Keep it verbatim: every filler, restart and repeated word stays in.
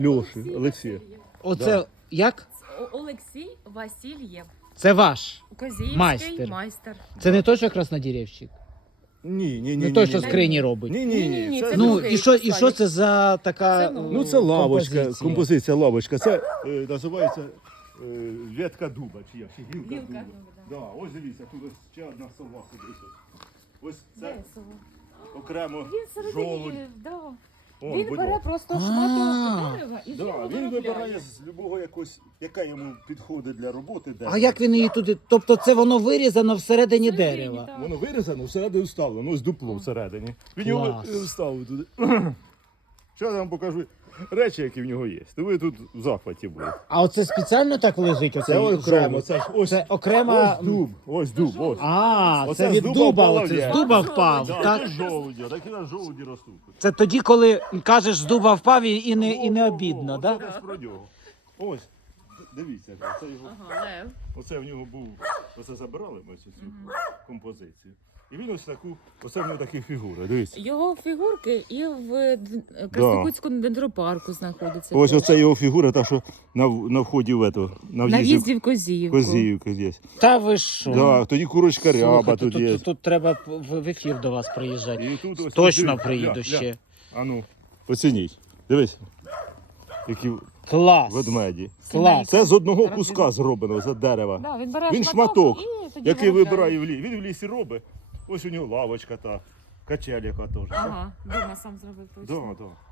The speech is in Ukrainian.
Льоші, Олексія. Оце Да. як? О- Олексій Васильєв, Це ваш. Козіївський Майстер. майстер. Це не той, що краснодеревщик? Ні, ні, ні. Не ні, той, ні, що ні. скрині робить? Ні, ні, ні. Ні-ні-ні, Це, це Ну другий і що, і Славік. що це за така Це, ну, ну, це лавочка, композиція? композиція лавочка. Це е, називається е, ветка дуба, чи як? Чи гілка, Гілка дуба. дуба, Да, ось дивіться, тут ось ще одна сова ходить. Ось це Весело. окремо Він жолудь. всередині, да. Вон, Він будь бере ласка. просто А. шматок дерева і з Да, нього він виробляє. вибирає з любого якось, яка йому підходить для роботи. А як він її туди? Тобто це воно вирізано всередині Всередині, дерева. так. Воно вирізано, всередину вставлено, ось дупло всередині. Він його Клас. е, вставив туди. Зараз я вам покажу речі, які в нього є. То ви тут в захваті будете. А оце спеціально так лежить? Це Оцей окремо, жолудь? це ж ось, Це окрема. ось дуб, ось дуб, ось. А, Оце це з від дуба дуба, впало оце вверх. з дуба Так, впав. Да, Так? це жолуді, такі на жолуді ростуть. Це тоді, коли кажеш, з дуба впав і і не, і не О, обідно, о, да? Оце десь про нього. Ось, д- дивіться, це його, Ага, лев. оце в нього був, оце забирали ми цю цю композицію. І він ось таку, оце в нього такі фігури, дивіться. Його фігурки і в Д- Краснокутському дендропарку знаходяться. Ось теж. оце його фігура, та що на, в- на вході в ето, на На в'їзді в'їзді в Козіївку. Козіївка є. Та ви що? Да, тоді курочка ряба Слухайте, тут тут, є. тут, тут треба в в ефір до вас приїжджати. І тут ось Точно тут, приїду ля, ще. ля. А ну, оцініть. Дивись, які Клас. ведмеді. Клас. Це з одного куска зроблено, з дерева. Да, він бере Він шматок, шматок, і тоді який виробляє. вибирає в лісі. Він в лісі робить. Ось у нього лавочка та, качель яка теж. Ага, дома сам зробив точно. Да, да.